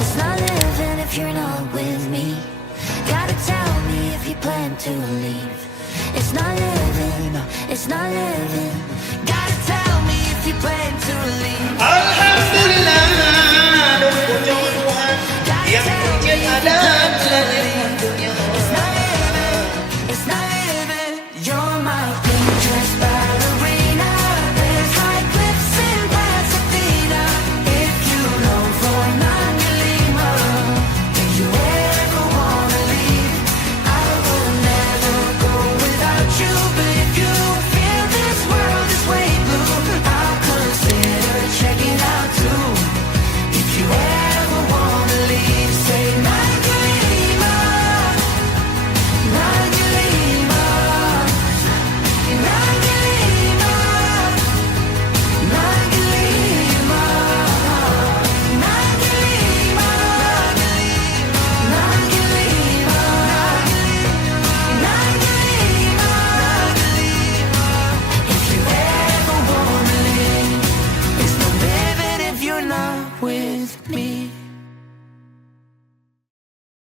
It's not living if you're not with me. Gotta tell me if you plan to leave. It's not living, it's not living. Gotta tell me if you plan to leave. Alhamdulillah.